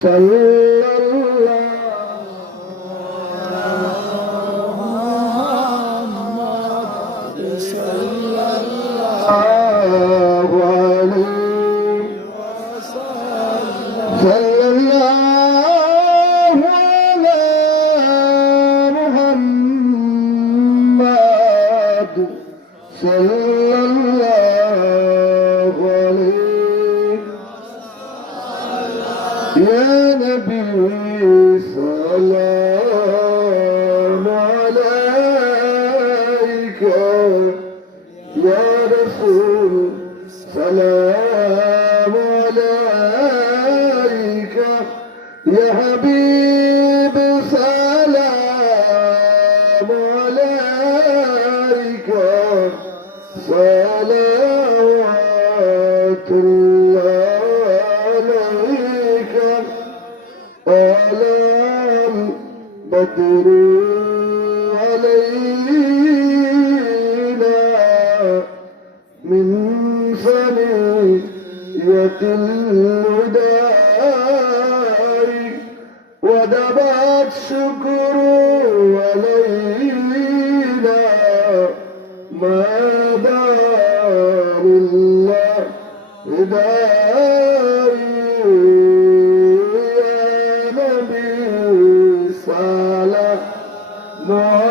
加油 Krishna تمطروا علينا من ثنية الوداع ودمعت شكور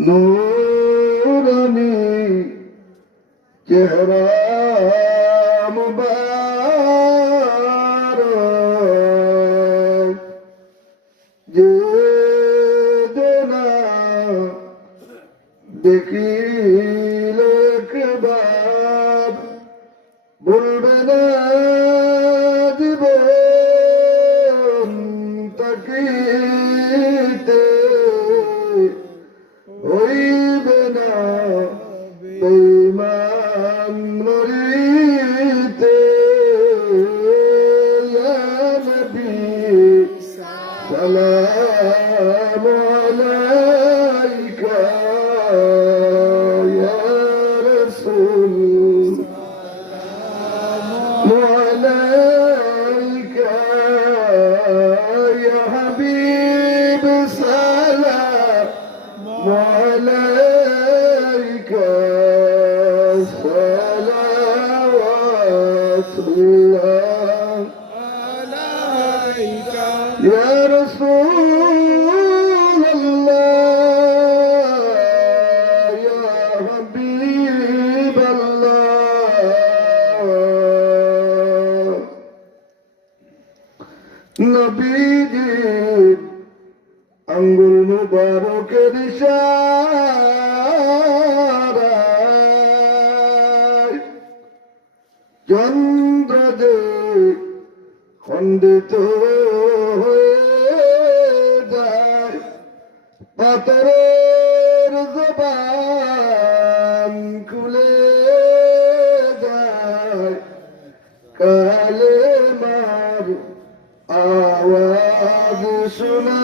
নূরনি চেহারা মুবারক যে দেনা দেখিল একবার ভুলবে না Deus. صلوات الله يا رسول الله يا حبيب الله নবীজি আঙ্গুল মুবারকের ইশারায় চন্দ্র যে খণ্ডিত যায় পাথরের জবান খুলে যায়। কালে মার আওয়াজ শোনা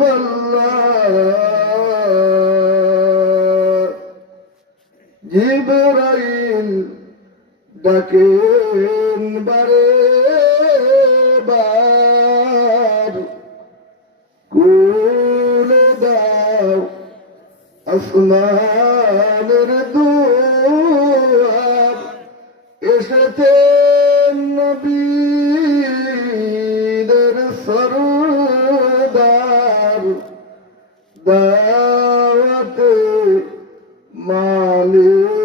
বলল জিবরাইল ডাকেন বারে বার। দাও আসমানের দুয়ার এসেছে দাওয়াতে মালিক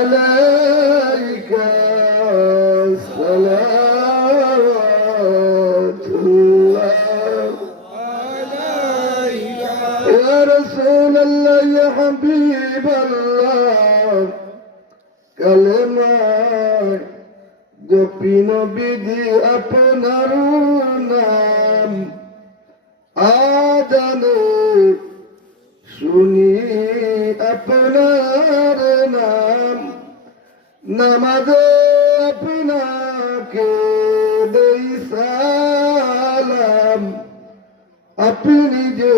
عليك صلوات الله يا رسول الله يا حبيب الله কালেমায় জপি নবীজি আপনার নাম আজানে শুনি আপনার নাম নামাজে আপনাকে দেই সালাম আপনি যে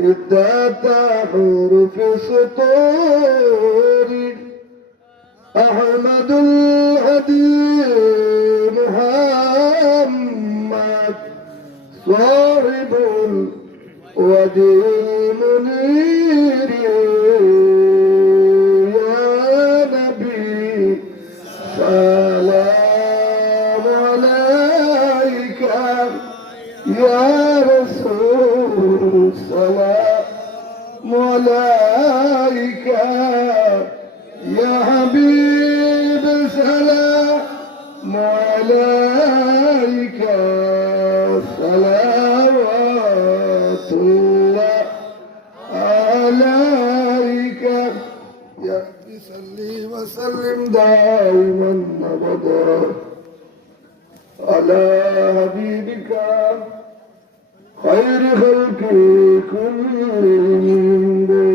إذا حور في سطور. أحمد الهدي محمد صاحب الوديع. عليك يا حبيب سلام. عليك صلوات الله عليك. يا ربي صل وسلم دائما ابدا. على حبيبك. hayır halki kullerinde